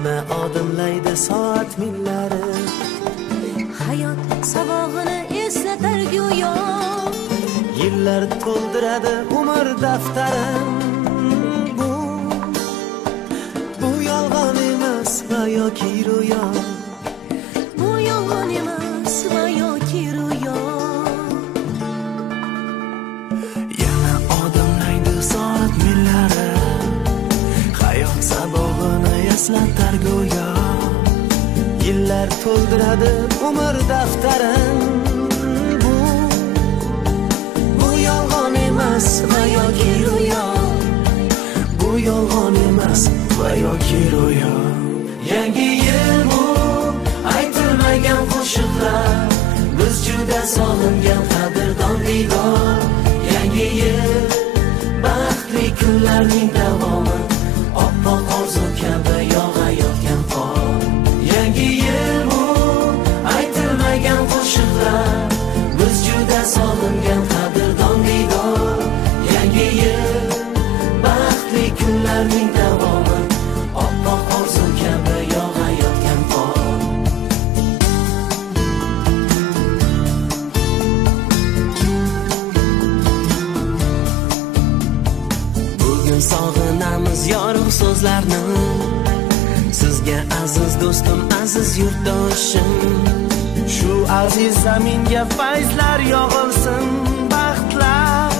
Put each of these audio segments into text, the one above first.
yana odimlaydi soat millari. Hayot sabog'ini eslatar go'yo, Yillar to'ldiradi umr daftarim. Bu yolg'on emas va yoki ro'yo. bu yolg'on emas va yoki ro'yo. Yana odimlaydi soat millari. Hayot sabog'ini eslatar go'yo. Yillar to'ldiradi umr daftarim. Bu yolg'on emas va yoki ro'yo. Bu yolg'on emas va yoki ro'yo. Yangi yil bu aytilmagan qo'shiqlar, biz juda sog'ingan qadrdon diydor. Yangi yil baxtli kunlarning davomi, oppoq orzu kabi yog'ayotgan qor. Yangi yil bu aytilmagan qo'shiqlar, biz juda sog'ingan qadrdon diydor. Yangi yil baxtli kunlarning davomi, oppoq orzu kabi yog'ayotgan qor. Bugun sog'inamiz yorug' so'zlarni, sizga aziz do'stim, aziz yurtdoshim. Shu aziz zaminga fayzlar yog'ilsin, baxtlar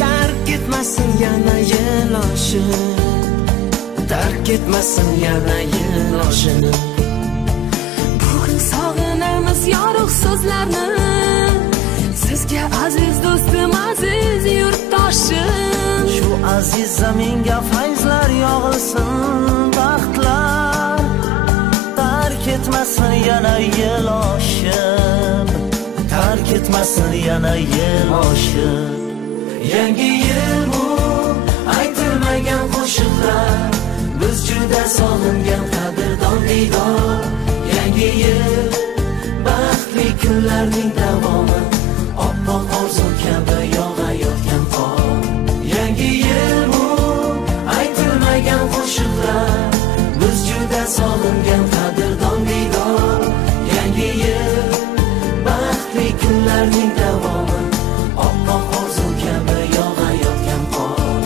tark etmasin yana yeloshini, tark etmasin yana yeloshini. Bugun sog'inamiz yorug' so'zlarni, sizga aziz do'stim, aziz yurtdoshim. Shu aziz zaminga fayzlar yog'ilsin, baxtlar tark etmasin yana yeloshim, tark etmasin yana yeloshim. Yangi yil bu aytilmagan qo'shiqlar, biz juda sog'ingan qadrdon diydor. Yangi yil baxtli kunlarning davomi, oppoq orzu kabi yog'ayotgan qor. Yangi yil bu aytilmagan qo'shiqlar, biz juda sog'ingan qadrdon diydor. Yangi yil baxtli kunlarning davomi, oppoq orzu kabi yog'ayotgan qor.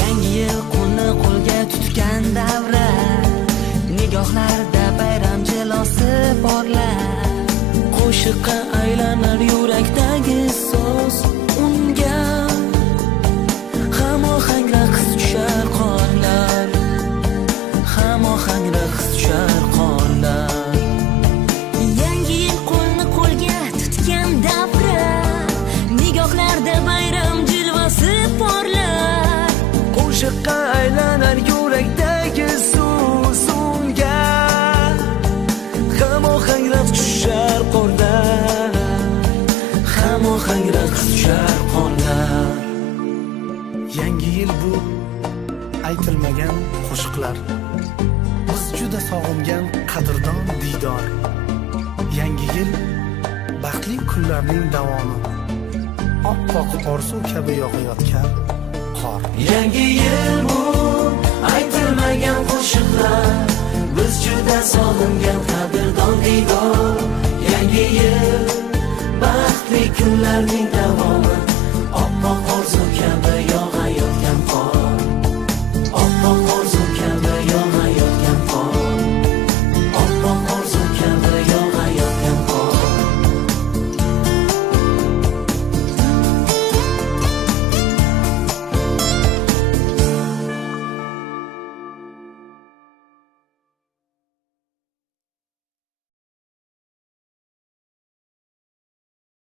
Yangi yil qo'lni qo'lga tutgan davra, nigohlarda bayram jilosi porlar. Qo'shiqqa aylanar yurakdagi so'z, unga hamohang raqs tushar qonlar, hamohang raqs tushar qonlar. Yangi yil qo'lni qo'lga tutgan davra, nigohlarda bayram jilvasi porlar. Qo'shiqqa aylanar yurakdagi so'z, unga hamohang raqs tushar qonlar, hamohang raqs tushar qonlar. Yangi yil bu aytilmagan qo'shiqlar, biz juda sog'ingan qadrdon diydor. Yangi yil baxtli kunlarning davomi, oppoq orzu kabi yog'ayotgan qor. Yangi yil bu aytilmagan qo'shiqlar, biz juda sog'ingan qadrdon diydor. Yangi yil baxtli kunlarning davomi,